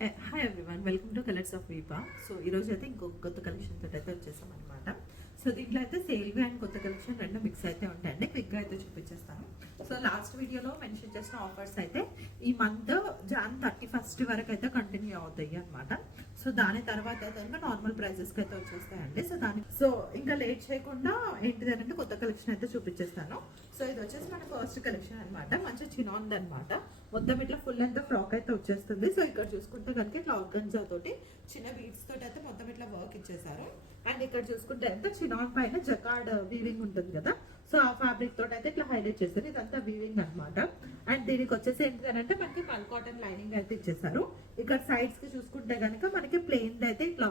Hi everyone, welcome to colours of Veepa. So ఈరోజు అయితే ఇంకొక కొత్త కలెక్షన్ తోటి అయితే వచ్చేసాం అనమాట. సో దీంట్లో అయితే సేల్వి అండ్ కొత్త కలెక్షన్ రెండు మిక్స్ అయితే ఉంటాయండి. క్విక్గా అయితే చూపించేస్తాను. సో లాస్ట్ వీడియోలో మెన్షన్ చేసిన ఆఫర్స్ అయితే ఈ మంత్ జాన్ 31 వరకు అయితే కంటిన్యూ అవుతాయి అనమాట. సో దాని తర్వాత అయితే ఇంకా నార్మల్ ప్రైజెస్కి అయితే వచ్చేస్తాయండి. సో ఇంకా లేట్ చేయకుండా ఏంటిదంటే కొత్త కలెక్షన్ అయితే చూపించేస్తాను. సో ఇది వచ్చేసి మన ఫస్ట్ కలెక్షన్ అనమాట. మంచి చినాన్ అనమాట. మొత్తం ఇట్లా ఫుల్ అంతా ఫ్రాక్ అయితే వచ్చేస్తుంది. సో ఇక్కడ చూసుకుంటే కనుక ఇట్లా ఆర్గన్జా తోటి చిన్న బీడ్స్ తోటి అయితే మొత్తం ఇట్లా వర్క్ ఇచ్చేసారు. అండ్ ఇక్కడ చూసుకుంటే అయితే చినాన్ పైన జకార్డ్ వీవింగ్ ఉంటుంది కదా, సో ఆ ఫ్యాబ్రిక్ తోటి అయితే ఇట్లా హైలైట్ చేశారు. ఇదంతా వీవింగ్ అనమాట. అండ్ దీనికి వచ్చేసి ఏంటంటే మనకి మల్ కాటన్ లైనింగ్ అయితే ఇచ్చేసారు. ఇక్కడ సైడ్స్ కి చూసుకుంటే కనుక మనకి ప్లెయిన్ అయితే ఇట్లా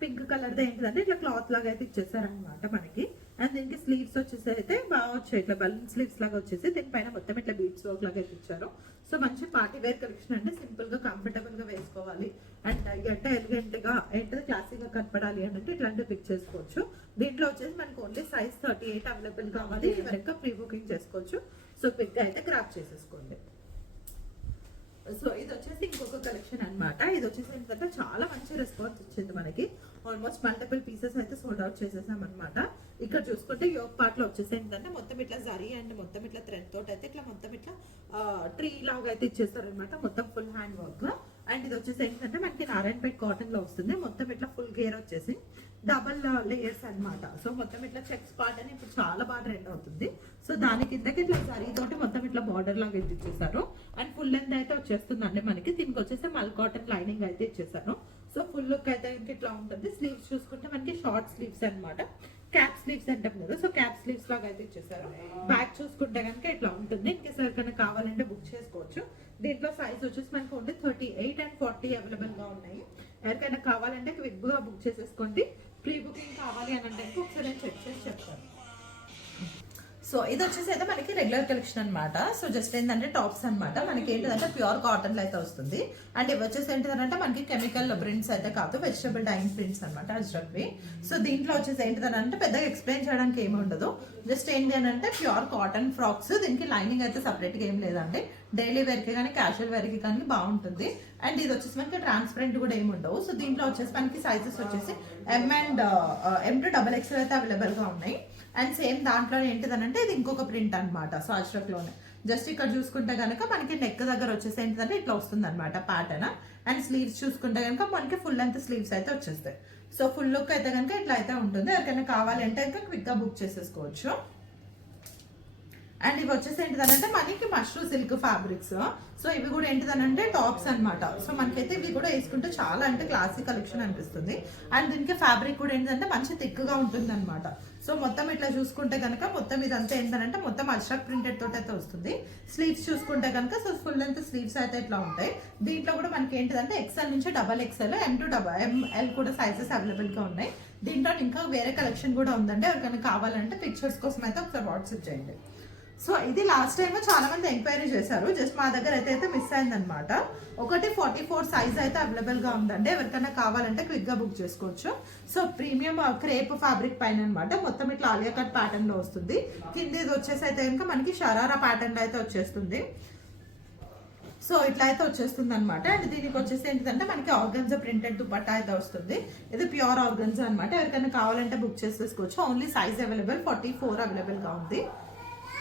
పింక్ కలర్ ఏంటిదంటే ఇట్లా క్లాత్ లాగా అయితే ఇచ్చేసారు అనమాట మనకి. అండ్ దీనికి స్లీవ్స్ వచ్చేసి అయితే బాగా వచ్చాయి, ఇట్లా బలూన్ స్లీవ్స్ లాగా వచ్చేసి దీనిపైన మొత్తం ఇట్లా బీట్స్ వర్క్ లాగా అయితే ఇచ్చారు. సో మంచి పార్టీ వేర్ కలెక్షన్ అంటే సింపుల్ గా కంఫర్టబుల్ గా వేసుకోవాలి అండ్ అంటే ఎలిగెంట్ గా ఏంటంటే క్లాసిక్ గా కనపడాలి అంటే ఇట్లాంటివి పిక్ చేసుకోవచ్చు. దీంట్లో వచ్చేసి మనకు ఓన్లీ సైజ్ 38 అవైలబుల్ కావాలి. వరకు ప్రీ బుకింగ్ చేసుకోవచ్చు. సో క్విక్ గా అయితే గ్రాప్ చేసేసుకోండి. సో ఇది వచ్చేసి ఇంకొక కలెక్షన్ అనమాట. ఇది వచ్చేసి ఏంటంటే చాలా మంచి రెస్పాన్స్ వచ్చింది మనకి. ఆల్మోస్ట్ మల్టిపుల్ పీసెస్ అయితే సోల్డ్ అవుట్ చేసేసాం అనమాట. ఇక్కడ చూసుకుంటే యోగ్ పార్ట్ లో వచ్చేసి ఏంటంటే మొత్తం ఇట్లా జరీ అండ్ మొత్తం ఇట్లా థ్రెడ్ తోటి అయితే ఇట్లా మొత్తం ఇట్లా ట్రీ లాగా అయితే ఇచ్చేస్తారు అనమాట. మొత్తం ఫుల్ హ్యాండ్ వర్క్. అండ్ ఇది వచ్చేసి ఏంటంటే మనకి నారాయణపేట కాటన్ లో వస్తుంది. మొత్తం ఇట్లా ఫుల్ గేర్ వచ్చేసి డబల్ లేయర్స్ అనమాట. సో మొత్తం ఇట్లా చెక్స్ పార్ట్ అని ఇప్పుడు చాలా బాగా ట్రెండ్ అవుతుంది. సో దాని కిందకి ఇట్లా జరీ తోటి మొత్తం ఇట్లా బార్డర్ లాగా అయితే ఇచ్చేసారు. అండ్ ఫుల్ లెంత్ అయితే వచ్చేస్తుందండి మనకి. దీనికి వచ్చేసి మల్ కాటన్ లైనింగ్ అయితే ఇచ్చేసారు. సో ఫుల్ లుక్ అయితే ఇట్లా ఉంటుంది. స్లీవ్స్ చూసుకుంటే మనకి షార్ట్ స్లీవ్స్ అనమాట. క్యాప్ స్లీవ్స్ అంటాం కదా, సో క్యాప్ స్లీవ్స్ లాగా అయితే ఇచ్చేసారు. బ్యాక్ చూసుకుంటే కనుక ఇట్లా ఉంటుంది. ఇంకేస్ ఎవరికైనా కావాలంటే బుక్ చేసుకోవచ్చు. దీంట్లో సైజ్ వచ్చేసి మనకి ఓన్లీ 38 and 40 అవైలబుల్ గా ఉన్నాయి. ఎవరికైనా కావాలంటే క్విక్ గా బుక్ చేసేసుకోండి. ప్రీ బుకింగ్ కావాలి అని అంటే ఒకసారి నేను చెక్ చేసి చెప్తాను. సో ఇది వచ్చేసి అయితే మనకి రెగ్యులర్ కలెక్షన్ అనమాట. సో జస్ట్ ఏంటంటే టాప్స్ అనమాట. మనకి ఏంటంటే ప్యూర్ కాటన్ లో అయితే వస్తుంది. అండ్ ఇవి వచ్చేసి ఏంటంటే మనకి కెమికల్ ప్రింట్స్ అయితే కాదు, వెజిటబుల్ డైయింగ్ ప్రింట్స్ అనమాట, అజ్రక్వి. సో దీంట్లో వచ్చేసి ఏంటంటే పెద్దగా ఎక్స్ప్లెయిన్ చేయడానికి ఏమి ఉండదు. జస్ట్ ఏంటి అని అంటే ప్యూర్ కాటన్ ఫ్రాక్స్. దీనికి లైనింగ్ అయితే సపరేట్ గా ఏం లేదండి. డైలీ వేర్ కి కానీ క్యాజువల్ వేర్ కి కానీ బాగుంటుంది. అండ్ ఇది వచ్చేసి మనకి ట్రాన్స్పరెంట్ కూడా ఏమి ఉండవు. సో దీంట్లో వచ్చేసి మనకి సైజెస్ వచ్చేసి M and M to XXL అయితే అవైలబుల్ గా ఉన్నాయి. అండ్ సేమ్ దాంట్లో ఏంటిదనంటే ఇది ఇంకొక ప్రింట్ అనమాట. సో అజ్రక్ లోనే జస్ట్ ఇక్కడ చూసుకుంటే కనుక మనకి నెక్ దగ్గర వచ్చేసి ఏంటిదంటే ఇట్లా వస్తుంది అనమాట ప్యాటర్న్. అండ్ స్లీవ్స్ చూసుకుంటే కనుక మనకి ఫుల్ లెంత్ స్లీవ్స్ అయితే వచ్చేస్తాయి. సో ఫుల్ లుక్ అయితే కనుక ఇట్లా అయితే ఉంటుంది. ఎవరికైనా కావాలంటే ఇంకా క్విక్ గా బుక్ చేసేసుకోవచ్చు. అండ్ ఇవి వచ్చేసి ఏంటిదనంటే మనకి మష్రూమ్ సిల్క్ ఫ్యాబ్రిక్స్. సో ఇవి కూడా ఏంటిదనంటే టాప్స్ అనమాట. సో మనకైతే ఇవి కూడా వేసుకుంటే చాలా అంటే క్లాసిక్ కలెక్షన్ అనిపిస్తుంది. అండ్ దీనికి ఫ్యాబ్రిక్ కూడా ఏంటంటే మంచి థిక్ గా ఉంటుంది అనమాట. సో మొత్తం ఇట్లా చూసుకుంటే కనుక మొత్తం ఇదంతా ఏంటంటే మొత్తం అజ్రక్ ప్రింటెడ్ తోటి అయితే వస్తుంది. స్లీవ్స్ చూసుకుంటే కనుక సో ఫుల్ లెంత్ స్లీవ్స్ అయితే ఇట్లా ఉంటాయి. దీంట్లో కూడా మనకి ఏంటిదంటే XL నుంచి XXL, M to ML కూడా సైజెస్ అవైలబుల్ గా ఉన్నాయి. దీంట్లో ఇంకా వేరే కలెక్షన్ కూడా ఉందండి. ఎవరికైనా కావాలంటే పిక్చర్స్ కోసం అయితే ఒకసారి వాట్సాప్ చేయండి. సో ఇది లాస్ట్ టైం చాలా మంది ఎంక్వైరీ చేశారు. జస్ట్ మా దగ్గర అయితే మిస్ అయిందనమాట. ఒకటి 44 సైజ్ అయితే అవైలబుల్ గా ఉందండి. ఎవరికైనా కావాలంటే క్విక్ గా బుక్ చేసుకోవచ్చు. సో ప్రీమియం క్రేప్ ఫ్యాబ్రిక్ పైన అనమాట. మొత్తం ఇట్లా ఆలియా కట్ ప్యాటర్న్ లో వస్తుంది. కింద ఇది వచ్చేసి అయితే ఇంకా మనకి షరారా ప్యాటర్న్ లో అయితే వచ్చేస్తుంది. సో ఇట్లా అయితే వచ్చేస్తుంది అనమాట. అండ్ దీనికి వచ్చేసి ఏంటంటే మనకి ఆర్గన్జా ప్రింటెడ్ దుపట్టా అయితే వస్తుంది. ఇది ప్యూర్ ఆర్గన్జా అనమాట. ఎవరికైనా కావాలంటే బుక్ చేసేసుకోవచ్చు. ఓన్లీ సైజ్ అవైలబుల్ 44 అవైలబుల్ గా ఉంది.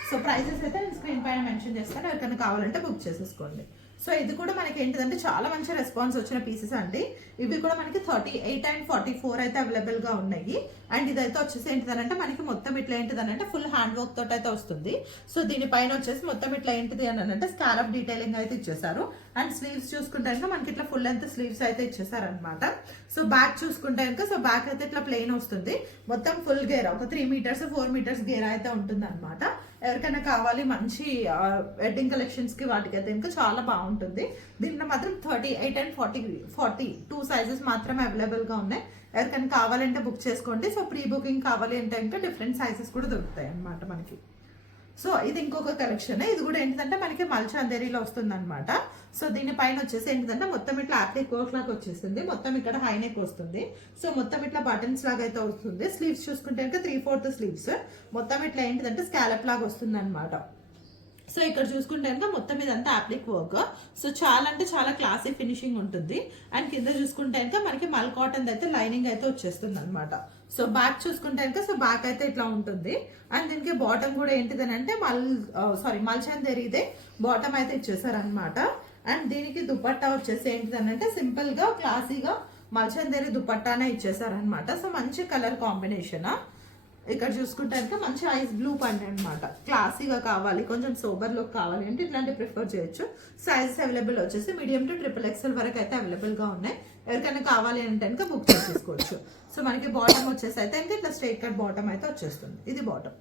సో ప్రైజెస్ అయితే నేను స్క్రీన్ పైన మెన్షన్ చేస్తాను. ఎవరికైనా కావాలంటే బుక్ చేసేసుకోండి. సో ఇది కూడా మనకి ఏంటిదంటే చాలా మంచి రెస్పాన్స్ వచ్చిన పీసెస్ అండి. ఇవి కూడా మనకి 38 and 44 అయితే అవైలబుల్ గా ఉన్నాయి. అండ్ ఇదైతే వచ్చేసి ఏంటిదనంటే మనకి మొత్తం ఇట్లా ఏంటిదనంటే ఫుల్ హ్యాండ్ వర్క్ తోటి అయితే వస్తుంది. సో దీనిపైన వచ్చేసి మొత్తం ఇట్లా ఏంటిది అని అంటే స్కాలప్ డీటెయిలింగ్ అయితే ఇచ్చేసారు. అండ్ స్లీవ్స్ చూసుకుంటే కనుక మనకి ఇట్లా ఫుల్ లెంత్ స్లీవ్స్ అయితే ఇచ్చేసారు అనమాట. సో బ్యాక్ చూసుకుంటే కనుక సో బ్యాక్ అయితే ఇట్లా ప్లెయిన్ వస్తుంది. మొత్తం ఫుల్ గేర్ ఒక 3 meters 4 meters గేర్ అయితే ఉంటుంది అనమాట. ఎవరికైనా కావాలి మంచి వెడ్డింగ్ కలెక్షన్స్ కి వాటికి అయితే ఇంకా చాలా బాగుంటుంది. దీంట్లో మాత్రం 38 and 42 సైజెస్ మాత్రమే అవైలబుల్ గా ఉన్నాయి. ఎవరికైనా కావాలంటే బుక్ చేసుకోండి. సో ప్రీ బుకింగ్ కావాలి అంటే ఇంకా డిఫరెంట్ సైజెస్ కూడా దొరుకుతాయి అనమాట మనకి. సో ఇది ఇంకొక కలెక్షన్. ఇది కూడా ఏంటంటే మనకి మల్చందేరీలో వస్తుంది అనమాట. సో దీనిపైన వచ్చేసి ఏంటంటే మొత్తం ఇట్లా యాప్లిక్ వర్క్ లాగా వచ్చేస్తుంది. మొత్తం ఇక్కడ హై నెక్ వస్తుంది. సో మొత్తం ఇట్లా బటన్స్ లాగా అయితే వస్తుంది. స్లీవ్స్ చూసుకుంటే 3/4 స్లీవ్స్ మొత్తం ఇట్లా ఏంటిదంటే స్కాలప్ లాగా వస్తుంది అనమాట. సో ఇక్కడ చూసుకుంటే కనుక మొత్తం ఇదంతా అప్లిక్ వర్క్. సో చాలా అంటే చాలా క్లాసీ ఫినిషింగ్ ఉంటుంది. అండ్ కింద చూసుకుంటే కనుక మనకి మల్ కాటన్ అయితే లైనింగ్ అయితే వచ్చేస్తుంది అనమాట. సో బ్యాక్ చూసుకుంటే కనుక సో బ్యాక్ అయితే ఇట్లా ఉంటుంది. అండ్ దీనికి బాటమ్ కూడా ఏంటిదని అంటే మల్చందేరిదే బాటమ్ అయితే ఇచ్చేసారనమాట. అండ్ దీనికి దుపట్టా వచ్చేసి ఏంటిదని అంటే సింపుల్ గా క్లాసీగా మల్చందేరి దుపట్టానే ఇచ్చేసారనమాట. సో మంచి కలర్ కాంబినేషన్. ఇక్కడ చూసుకుంటే కనుక మంచి ఐస్ బ్లూ పండి అనమాట. క్లాసీగా కావాలి, కొంచెం సోబర్ లుక్ కావాలి అంటే ఇట్లాంటి ప్రిఫర్ చేయొచ్చు. సైజెస్ అవైలబుల్ వచ్చేసి మీడియం టు XXL వరకు అయితే అవైలబుల్ గా ఉన్నాయి. ఎవరికైనా కావాలి అంటే కనుక బుక్ చేసేసుకోవచ్చు. సో మనకి బాటమ్ వచ్చేసి అయితే ఇంకా ఇట్లా స్ట్రైట్ కట్ బాటమ్ అయితే వచ్చేస్తుంది. ఇది బాటమ్.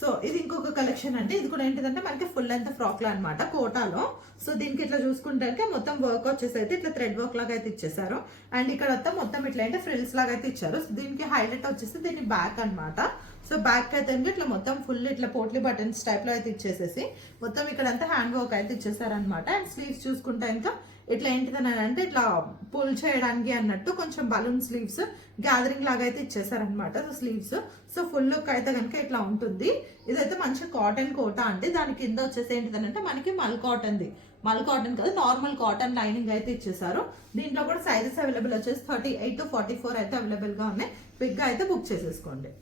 సో ఇది ఇంకొక కలెక్షన్ అండి. ఇది కూడా ఏంటిదంటే మనకి ఫుల్ లెంత్ ఫ్రాక్ లా అనమాట కోటాలో. సో దీనికి ఇట్లా చూసుకుంటే మొత్తం వర్క్ వచ్చేసి అయితే ఇట్లా థ్రెడ్ వర్క్ లాగా అయితే ఇచ్చేసారు. అండ్ ఇక్కడ మొత్తం ఇట్లా అంటే ఫ్రిల్స్ లాగా అయితే ఇచ్చారు. సో దీనికి హైలైట్ వచ్చేసి దీని బ్యాక్ అనమాట. సో బ్యాక్ అయితే ఇట్లా మొత్తం ఫుల్ ఇట్లా పోట్లీ బటన్స్ టైప్ లో అయితే ఇచ్చేసేసి మొత్తం ఇక్కడ అంతా హ్యాండ్ వర్క్ అయితే ఇచ్చేసారు అనమాట. అండ్ స్లీవ్స్ చూసుకుంటే ఇంకా ఇట్లా ఏంటిదని అంటే ఇట్లా పుల్ చేయడానికి అన్నట్టు కొంచెం బలూన్ స్లీవ్స్ గ్యాదరింగ్ లాగా అయితే ఇచ్చేసారనమాట. So sleeves so full look అయితే కనుక ఇట్లా ఉంటుంది. ఇదైతే మంచి కాటన్ కోటా అండి. దాని కింద వచ్చేసి ఏంటిదని అంటే మనకి మల్ కాటన్ కదా, నార్మల్ కాటన్ లైనింగ్ అయితే ఇచ్చేసారు. దీంట్లో కూడా సైజెస్ అవైలబుల్ వచ్చేసి 38 to 44 అయితే అవైలబుల్ గా ఉన్నాయి. క్విక్ గా అయితే బుక్ చేసేసుకోండి.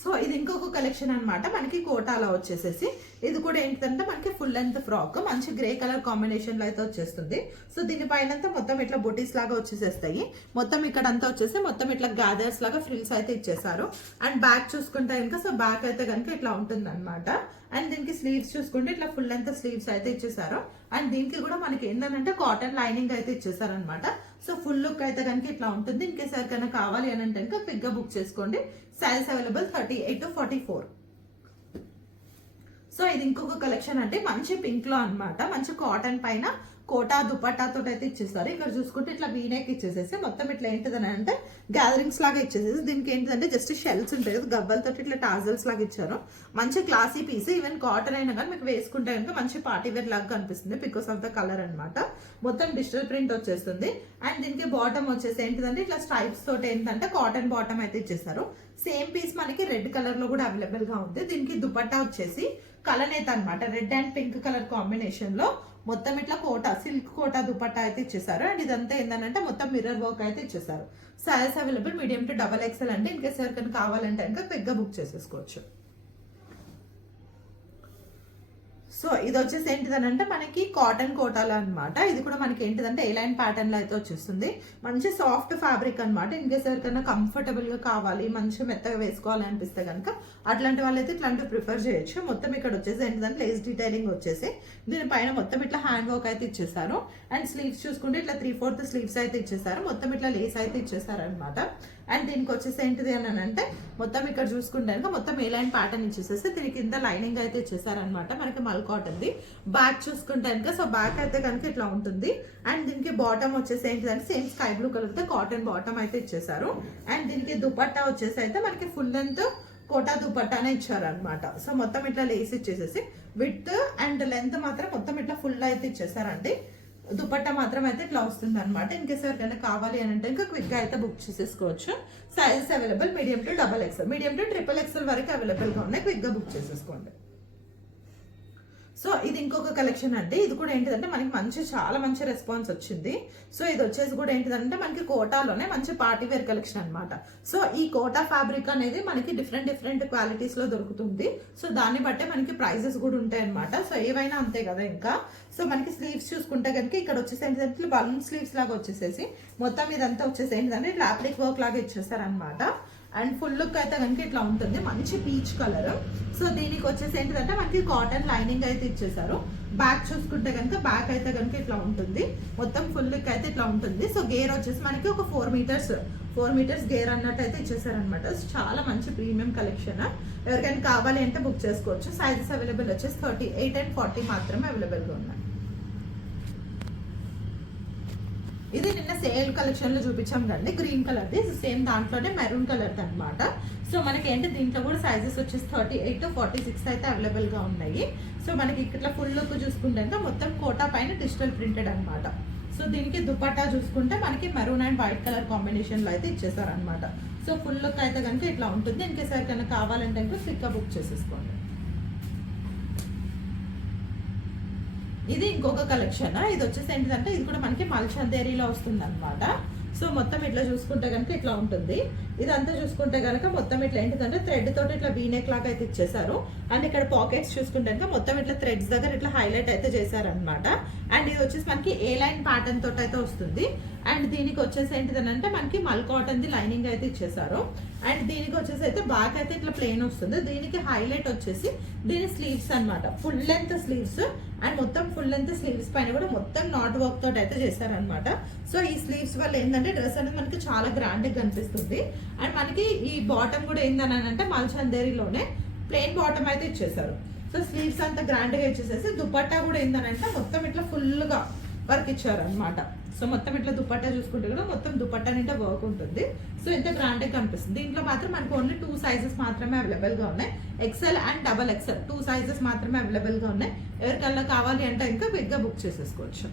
సో ఇది ఇంకొక కలెక్షన్ అనమాట మనకి కోటాలో వచ్చేసేసి. ఇది కూడా ఏంటంటే మనకి ఫుల్ లెంత్ ఫ్రాక్ మంచి గ్రే కలర్ కాంబినేషన్ లో అయితే వచ్చేస్తుంది. సో దీనిపైన మొత్తం ఇట్లా బొటీస్ లాగా వచ్చేసేస్తాయి. మొత్తం ఇక్కడ అంతా వచ్చేసి మొత్తం ఇట్లా గ్యాదర్స్ లాగా ఫ్రిల్స్ అయితే ఇచ్చేసారు. అండ్ బ్యాక్ చూసుకుంటే కనుక సో బ్యాక్ అయితే కనుక ఇట్లా ఉంటుంది అనమాట. అండ్ దీనికి స్లీవ్స్ చూసుకుంటే ఇట్లా ఫుల్ లెంత్ స్లీవ్స్ అయితే ఇచ్చేసారు. అండ్ దీనికి కూడా మనకి ఏంటంటే కాటన్ లైనింగ్ అయితే ఇచ్చేసారు అనమాట. సో ఫుల్ లుక్ అయితే కనుక ఇట్లా ఉంటుంది. ఇంకేస్ ఎవరికైనా కావాలి అని అంటే కనుక క్విక్ గా బుక్ చేసుకోండి. Size available 38 to 44. సో ఇది ఇంకొక కలెక్షన్ అంటే మంచి పింక్ లో అనమాట. మంచి కాటన్ పైన కోటా దుపట్టాతో అయితే ఇచ్చేస్తారు. ఇక్కడ చూసుకుంటే ఇట్లా వీనెక్ ఇచ్చేసేసి మొత్తం ఇట్లా ఏంటిదని అంటే గ్యాదరింగ్స్ లాగా ఇచ్చేసేసి దీనికి ఏంటిదంటే జస్ట్ షెల్స్ ఉంటాయి కదా గవ్వలతో ఇట్లా టాజల్స్ లాగా ఇచ్చారు. మంచి క్లాసీ పీస్. ఈవెన్ కాటన్ అయినా కానీ మీకు వేసుకుంటే కనుక మంచి పార్టీ వేర్ లాగా కనిపిస్తుంది బికాస్ ఆఫ్ ద కలర్ అనమాట. మొత్తం డిజిటల్ ప్రింట్ వచ్చేస్తుంది. అండ్ దీనికి బాటమ్ వచ్చేసి ఏంటిదంటే ఇట్లా స్ట్రైప్స్ తోటి ఏంటంటే కాటన్ బాటమ్ అయితే ఇచ్చేసారు. సేమ్ పీస్ మనకి రెడ్ కలర్ లో కూడా అవైలబుల్ గా ఉంది. దీనికి దుపట్టా వచ్చేసి కలనేత అనమాట. Red and pink colour combination లో మొత్తం ఇట్లా కోటా సిల్క్ కోటా దుపట్టా అయితే ఇచ్చేసారు. అండ్ ఇదంతా ఏంటంటే మొత్తం మిర్రర్ వర్క్ అయితే ఇచ్చేసారు. Size available medium to XXL అంటే ఇన్కేస్ ఎవరికైనా కావాలంటే కనుక క్విక్ గా బుక్ చేసేసుకోవచ్చు. సో ఇది వచ్చేసి ఏంటిదనంటే మనకి కాటన్ కోటాలో అనమాట. ఇది కూడా మనకి ఏంటిదంటే ఎలైన్ ప్యాటర్న్ లో అయితే వచ్చేస్తుంది. మంచి సాఫ్ట్ ఫ్యాబ్రిక్ అనమాట. ఇన్కేస్ ఎవరికైనా కంఫర్టబుల్ గా కావాలి మంచి మెత్తగా వేసుకోవాలి అనిపిస్తే కనుక అట్లాంటి వాళ్ళైతే ఇట్లాంటివి ప్రిఫర్ చేయొచ్చు. మొత్తం ఇక్కడ వచ్చేసి ఏంటిదంటే లేస్ డీటైలింగ్ వచ్చేసి దీనిపైన మొత్తం ఇట్లా హ్యాండ్ వర్క్ అయితే ఇచ్చేసారు. అండ్ స్లీవ్స్ చూసుకుంటే ఇట్లా 3/4 స్లీవ్స్ అయితే ఇచ్చేసారు. మొత్తం ఇట్లా లేస్ అయితే ఇచ్చేసారు అనమాట. అండ్ దీనికి వచ్చేసి ఏంటిది అని అంటే మొత్తం ఇక్కడ చూసుకుంటే మొత్తం ఏ లైన్ ప్యాటర్న్ ఇచ్చేసేసి దీని కింద లైనింగ్ అయితే ఇచ్చేసారనమాట. మనకి మల్ కాటన్ది. బ్యాక్ చూసుకుంటే కనుక సో బ్యాక్ అయితే కనుక ఇట్లా ఉంటుంది. అండ్ దీనికి బాటమ్ వచ్చేసి ఏంటిదంటే సేమ్ స్కై బ్లూ కలర్ తో కాటన్ బాటమ్ అయితే ఇచ్చేసారు. అండ్ దీనికి దుపట్టా వచ్చేసి అయితే మనకి ఫుల్ లెంత్ కోటా దుపట్టానే ఇచ్చారనమాట. సో మొత్తం ఇట్లా లేస్ ఇచ్చేసేసి విత్ అండ్ లెంత్ మాత్రం మొత్తం ఇట్లా ఫుల్ అయితే ఇచ్చేసారండి. దుపట్టా మాత్రం అయితే ఇట్లా వస్తుంది అనమాట. ఇన్కేస్ ఎవరికైనా కావాలి అని అంటే ఇంకా క్విక్ గా అయితే బుక్ చేసేసుకోవచ్చు. Sizes available medium to XXL, medium to XXL వరకు అవైలబుల్ గా ఉన్నాయి. క్విక్ గా బుక్ చేసేసుకోండి. సో ఇది ఇంకొక కలెక్షన్ అండి. ఇది కూడా ఏంటిదంటే మనకి చాలా మంచి రెస్పాన్స్ వచ్చింది. సో ఇది వచ్చేసి కూడా ఏంటిదంటే మనకి కోటాలోనే మంచి పార్టీ వేర్ కలెక్షన్ అనమాట. సో ఈ కోటా ఫ్యాబ్రిక్ అనేది మనకి డిఫరెంట్ క్వాలిటీస్ లో దొరుకుతుంది. సో దాన్ని బట్టే మనకి ప్రైజెస్ కూడా ఉంటాయి అనమాట. సో ఏవైనా అంతే కదా ఇంకా. సో మనకి స్లీవ్స్ చూసుకుంటే కనుక ఇక్కడ వచ్చేసి ఏంటంటే బలూన్ స్లీవ్స్ లాగా వచ్చేసేసి మొత్తం ఇదంతా వచ్చేసి ఏంటంటే ఇట్లా అప్లిక్ వర్క్ లాగా ఇచ్చేస్తారనమాట. అండ్ ఫుల్ లుక్ అయితే కనుక ఇట్లా ఉంటుంది. మంచి పీచ్ కలర్. సో దీనికి వచ్చేసి ఏంటంటే మనకి కాటన్ లైనింగ్ అయితే ఇచ్చేసారు. బ్యాక్ చూసుకుంటే కనుక బ్యాక్ అయితే కనుక ఇట్లా ఉంటుంది. మొత్తం ఫుల్ లుక్ అయితే ఇట్లా ఉంటుంది. సో గేర్ వచ్చేసి మనకి ఒక 4 మీటర్స్ గేర్ అన్నట్టు అయితే ఇచ్చేసారనమాట. చాలా మంచి ప్రీమియం కలెక్షన్. ఎవరికైనా కావాలి అంటే బుక్ చేసుకోవచ్చు. సైజెస్ అవైలబుల్ వచ్చేసి 38 and 40 మాత్రమే అవైలబుల్ గా ఉన్నాయి. ఇది నిన్న సేల్ కలెక్షన్ లో చూపించాం కదండి గ్రీన్ కలర్ ది. సేమ్ దాంట్లోనే మెరూన్ కలర్ అనమాట. సో మనకి ఏంటి దీంట్లో కూడా సైజెస్ వచ్చేసి 38 to 46 అయితే అవైలబుల్ గా ఉన్నాయి. సో మనకి ఇట్లా ఫుల్ లుక్ చూసుకుంటే మొత్తం కోటా పైన డిజిటల్ ప్రింటెడ్ అనమాట. సో దీనికి దుపట్టా చూసుకుంటే మనకి మెరూన్ అండ్ వైట్ కలర్ కాంబినేషన్లో అయితే ఇచ్చేసారనమాట. సో ఫుల్ లుక్ అయితే కనుక ఇట్లా ఉంటుంది. ఇంకేసారి కనుక కావాలంటే కనుక క్విక్గా బుక్ చేసేసుకోండి. ఇది ఇంకొక కలెక్షన్. ఇది వచ్చేసి ఏంటిదంటే ఇది కూడా మనకి మల్చందేరీలో వస్తుంది అనమాట. సో మొత్తం ఇట్లా చూసుకుంటే కనుక ఇట్లా ఉంటుంది. ఇదంతా చూసుకుంటే కనుక మొత్తం ఇట్లా ఏంటిదంటే థ్రెడ్ తోటి ఇట్లా వీనెక్ లాగా అయితే ఇచ్చేసారు. అండ్ ఇక్కడ పాకెట్స్ చూసుకుంటే కనుక మొత్తం ఇట్లా థ్రెడ్స్ దగ్గర ఇట్లా హైలైట్ అయితే చేశారనమాట. అండ్ ఇది వచ్చేసి మనకి ఏ లైన్ ప్యాటర్న్ తోటి అయితే వస్తుంది. అండ్ దీనికి వచ్చేసి ఏంటిదనంటే మనకి మల్ కాటన్ ది లైనింగ్ అయితే ఇచ్చేసారు. అండ్ దీనికి వచ్చేసి అయితే బ్యాక్ అయితే ఇట్లా ప్లెయిన్ వస్తుంది. దీనికి హైలైట్ వచ్చేసి దీని స్లీవ్స్ అనమాట, ఫుల్ లెంత్ స్లీవ్స్. అండ్ మొత్తం ఫుల్ లెంత్ స్లీవ్స్ పైన కూడా మొత్తం నాట్ వర్క్ తోటి అయితే చేశారనమాట. సో ఈ స్లీవ్స్ వల్ల ఏంటంటే డ్రెస్ అనేది మనకి చాలా గ్రాండ్ గా కనిపిస్తుంది. అండ్ మనకి ఈ బాటమ్ కూడా ఏందని అంటే మల్చందేరిలోనే ప్లెయిన్ బాటమ్ అయితే ఇచ్చేసారు. సో స్లీవ్స్ అంతా గ్రాండ్ గా ఇచ్చేసేసి దుపట్టా కూడా ఏందనంటే మొత్తం ఇట్లా ఫుల్ గా వర్క్ ఇచ్చారు అనమాట. సో మొత్తం ఇట్లా దుపట్టా చూసుకుంటే కూడా మొత్తం దుపట్టా నిండా వర్క్ ఉంటుంది. సో ఇంత గ్రాండ్ గా కనిపిస్తుంది. దీంట్లో మాత్రం మనకు ఓన్లీ 2 సైజెస్ మాత్రమే అవైలబుల్ గా ఉన్నాయి. XL and double XL 2 sizes మాత్రమే అవైలబుల్ గా ఉన్నాయి. ఎవరికల్లా కావాలి అంటే ఇంకా బిగ్గా బుక్ చేసేసుకోవచ్చు.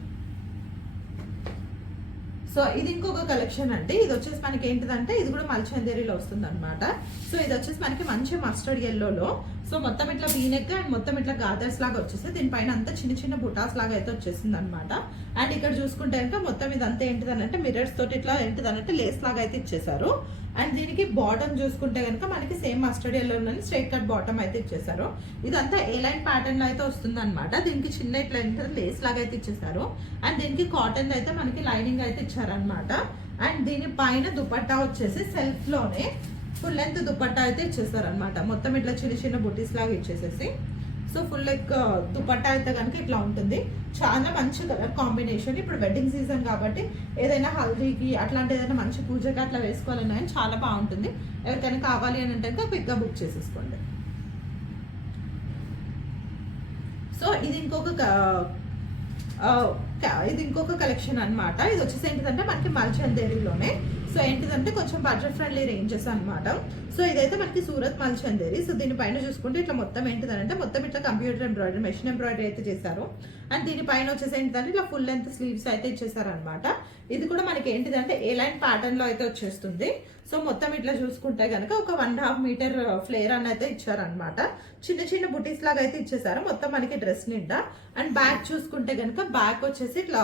సో ఇది ఇంకొక కలెక్షన్ అండి. ఇది వచ్చేసి మనకి ఏంటిదంటే ఇది కూడా మల్చందేరిలో వస్తుంది అనమాట. సో ఇది వచ్చేసి మనకి మంచి మస్టర్డ్ ఎల్లోలో. సో మొత్తం ఇట్లా వీనెక్ అండ్ మొత్తం ఇట్లా గాదర్స్ లాగా వచ్చేసి దీనిపైన అంతా చిన్న చిన్న బుటాస్ లాగా అయితే వచ్చేసింది అనమాట. అండ్ ఇక్కడ చూసుకుంటే కనుక మొత్తం ఇదంతా ఏంటిదనంటే మిర్రర్స్ తోటి ఇట్లా ఏంటిదనంటే లేస్ లాగా అయితే ఇచ్చేసారు. అండ్ దీనికి బాటమ్ చూసుకుంటే కనుక మనకి సేమ్ మస్టర్డ్ ఎల్లోని స్ట్రైట్ కట్ బాటమ్ అయితే ఇచ్చేసారు. ఇదంతా ఏ లైన్ ప్యాటర్న్ లో అయితే వస్తుంది అనమాట. దీనికి చిన్న ఇట్లా లేస్ లాగా అయితే ఇచ్చేసారు. అండ్ దీనికి కాటన్ అయితే మనకి లైనింగ్ అయితే ఇచ్చారనమాట. అండ్ దీని పైన దుపట్టా వచ్చేసి సెల్ఫ్ లోనే ఫుల్ లెంత్ దుపట్టా అయితే ఇచ్చేసారు అనమాట. మొత్తం ఇట్లా చిన్న చిన్న బుటీస్ లాగా ఇచ్చేసేసి సో ఫుల్ లెక్ దుపట్టా అయితే కనుక ఇట్లా ఉంటుంది. చాలా మంచి కలర్ కాంబినేషన్. ఇప్పుడు వెడ్డింగ్ సీజన్ కాబట్టి ఏదైనా హల్దీకి అట్లాంటి ఏదైనా మంచి పూజకి అట్లా వేసుకోవాలన్నా చాలా బాగుంటుంది. ఎవరికైనా కావాలి అని అంటే క్విక్గా బుక్ చేసేసుకోండి. సో ఇది ఇంకొక కలెక్షన్ అనమాట. ఇది వచ్చేసి ఏంటిదంటే మనకి మల్చందేరిలోనే. సో ఏంటిదంటే కొంచెం బడ్జెట్ ఫ్రెండ్లీ రేంజెస్ అనమాట. సో ఇదైతే మనకి సూరత్ మల్చందేరి. సో దీనిపైన చూసుకుంటే ఇట్లా మొత్తం ఏంటిదంటే మొత్తం ఇట్లా కంప్యూటర్ ఎంబ్రాయిడరీ మెషిన్ ఎంబ్రాయిడరీ అయితే చేశారు. అండ్ దీనిపైన వచ్చేసి ఏంటిదంటే ఇట్లా ఫుల్ లెంత్ స్లీవ్స్ అయితే ఇచ్చేసారు అనమాట. ఇది కూడా మనకి ఏంటిదంటే ఏ లైన్ ప్యాటర్న్ లో అయితే వచ్చేస్తుంది. సో మొత్తం ఇట్లా చూసుకుంటే కనుక ఒక 1.5 మీటర్ ఫ్లేర్ అని అయితే ఇచ్చారనమాట. చిన్న చిన్న బుటీస్ లాగా అయితే ఇచ్చేసారు మొత్తం మనకి డ్రెస్ నిండా. అండ్ బ్యాక్ చూసుకుంటే కనుక బ్యాక్ వచ్చేసి ఇట్లా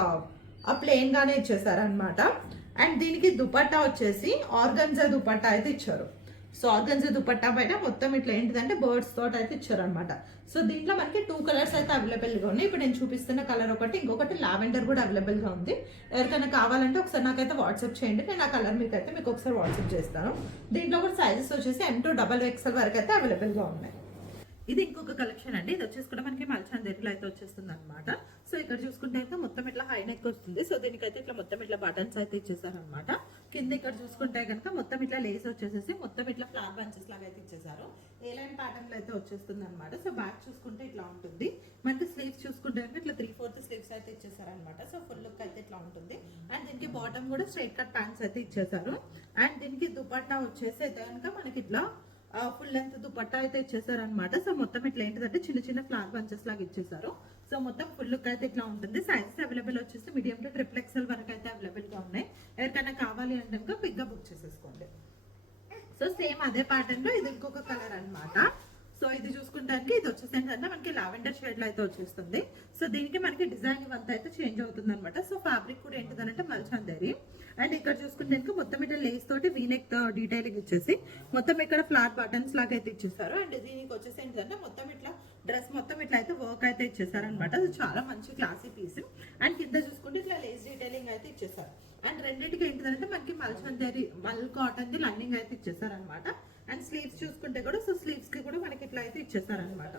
ప్లెయిన్ గానే ఇచ్చేసారు అనమాట. అండ్ దీనికి దుపట్టా వచ్చేసి ఆర్గన్జా దుపట్టా అయితే ఇచ్చారు. సో ఆర్గన్జా దుపట్టా పైన మొత్తం ఇట్లా ఏంటిదంటే బర్డ్స్ తోట అయితే ఇచ్చారు అనమాట. సో దీంట్లో మనకి 2 కలర్స్ అయితే అవైలబుల్ గా ఉన్నాయి. ఇప్పుడు నేను చూపిస్తున్న కలర్ ఒకటి, ఇంకొకటి లావెండర్ కూడా అవైలబుల్ గా ఉంది. ఎవరికైనా కావాలంటే ఒకసారి నాకైతే వాట్సాప్ చేయండి. నేను ఆ కలర్ మీకు ఒకసారి వాట్సాప్ చేస్తాను. దీంట్లో కూడా సైజెస్ వచ్చేసి M to XXL వరకు అయితే అవైలబుల్ గా ఉన్నాయి. ఇది ఇంకొక కలెక్షన్ అండి. ఇది వచ్చేసి కూడా మనకి మల్చందేరిలో అయితే వచ్చేస్తుంది అనమాట. సో ఇక్కడ చూసుకుంటే అయితే మొత్తం ఇట్లా హై నెక్ వస్తుంది. సో దీనికైతే ఇట్లా మొత్తం ఇట్లా బటన్స్ అయితే ఇచ్చేసారు అనమాట. కింద ఇక్కడ చూసుకుంటే కనుక మొత్తం ఇట్లా లేస్ వచ్చేసేసి మొత్తం ఇట్లా ఫ్లవర్ బంచెస్ లాగా అయితే ఇచ్చేసారు. ఏ లైన్ ప్యాటర్న్ లో అయితే వచ్చేస్తుంది అనమాట. సో బ్యాక్ చూసుకుంటే ఇట్లా ఉంటుంది. మనకి స్లీవ్స్ చూసుకుంటే కనుక ఇట్లా 3/4 స్లీవ్స్ అయితే ఇచ్చేసారు అనమాట. సో ఫుల్ లుక్ అయితే ఇట్లా ఉంటుంది. అండ్ దీనికి బాటమ్ కూడా స్ట్రైట్ కట్ ప్యాంట్స్ అయితే ఇచ్చేసారు. అండ్ దీనికి దుపట్టా వచ్చేసి అయితే కనుక మనకి ఇట్లా ఫుల్ లెంత్ దుపట్టా అయితే ఇచ్చేసారు అనమాట. సో మొత్తం ఇట్లా ఏంటిదంటే చిన్న చిన్న ఫ్లవర్ బంచెస్ లాగా ఇచ్చేసారు. సో మొత్తం ఫుల్ లుక్ అయితే ఇట్లా ఉంటుంది. సైజెస్ అవైలబుల్ వచ్చేసి మీడియం టు XXL వరకు అయితే అవైలబుల్ గా ఉన్నాయి. ఎవరికైనా కావాలి అంటే పిగ్గా బుక్ చేసేసుకోండి. సో సేమ్ అదే ప్యాటర్న్ లో ఇది ఇంకొక కలర్ అనమాట. సో ఇది చూసుకుంటానికి ఇది వచ్చేసి ఏంటంటే మనకి లావెండర్ షేడ్ లో అయితే వచ్చేస్తుంది. సో దీనికి మనకి డిజైన్ ఇవంతా అయితే చేంజ్ అవుతుంది అనమాట. సో ఫ్యాబ్రిక్ కూడా ఏంటిదంటే మల్చందేరి. అండ్ ఇక్కడ చూసుకుంటే మొత్తం ఇట్లా లేస్ తోటి వీనెక్ డీటెయిలింగ్ ఇచ్చేసి మొత్తం ఇక్కడ ఫ్లాట్ బటన్స్ లాగా అయితే ఇచ్చేసారు. అండ్ దీనికి వచ్చేసి ఏంటంటే మొత్తం ఇట్లా డ్రెస్ మొత్తం ఇట్లా అయితే వర్క్ అయితే ఇచ్చేసారు అనమాట. అది చాలా మంచి క్లాసీ పీస్. అండ్ కింద చూసుకుంటే ఇట్లా లేస్ డీటెయిలింగ్ అయితే ఇచ్చేసారు. అండ్ రెండింటికి ఏంటిదంటే మనకి మల్చందేరి మల్ కాటన్ ది లైనింగ్ అయితే ఇచ్చేసారు అనమాట. అండ్ స్లీవ్స్ చూసుకుంటే కూడా సో స్లీవ్స్ కి కూడా మనకి ఇట్లా అయితే ఇచ్చేసారు అనమాట.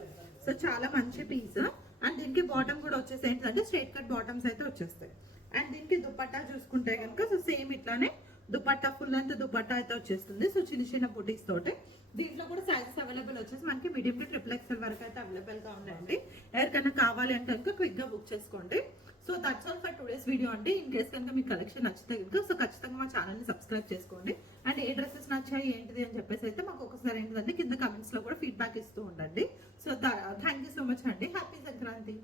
సో చాలా మంచి పీస్. అండ్ దీనికి బాటమ్ కూడా వచ్చేసి ఏంటంటే స్ట్రైట్ కట్ బాటమ్స్ అయితే వచ్చేస్తాయి. అండ్ దీనికి దుపట్టా చూసుకుంటే కనుక సో సేమ్ ఇట్లానే దుపట్టా ఫుల్ లెంత్ దుపట్టా అయితే వచ్చేస్తుంది. సో చిన్న చిన్న బుటీస్ తోటి. దీంట్లో కూడా సైజెస్ అవైలబుల్ వచ్చేసి మనకి మీడియం టు XXL వరకు అయితే అవైలబుల్ గా ఉన్నాయండి. ఎవరికైనా కావాలి అంటే కనుక క్విక్ గా బుక్ చేసుకోండి. So that's all for today's video అండి. ఇన్ కేస్ కనుక మీకు కలెక్షన్ నచ్చితే కనుక సో ఖచ్చితంగా మా ఛానల్ ని సబ్స్క్రైబ్ చేసుకోండి. అండ్ ఏ డ్రెస్సెస్ నచ్చాయి ఏంటిది అని చెప్పేసి అయితే మాకు ఒకసారి ఏంటిదంటే కింద కమెంట్స్ లో కూడా ఫీడ్బ్యాక్ ఇస్తూ ఉండండి. So thank you so much అండి. హ్యాపీ సంక్రాంతి.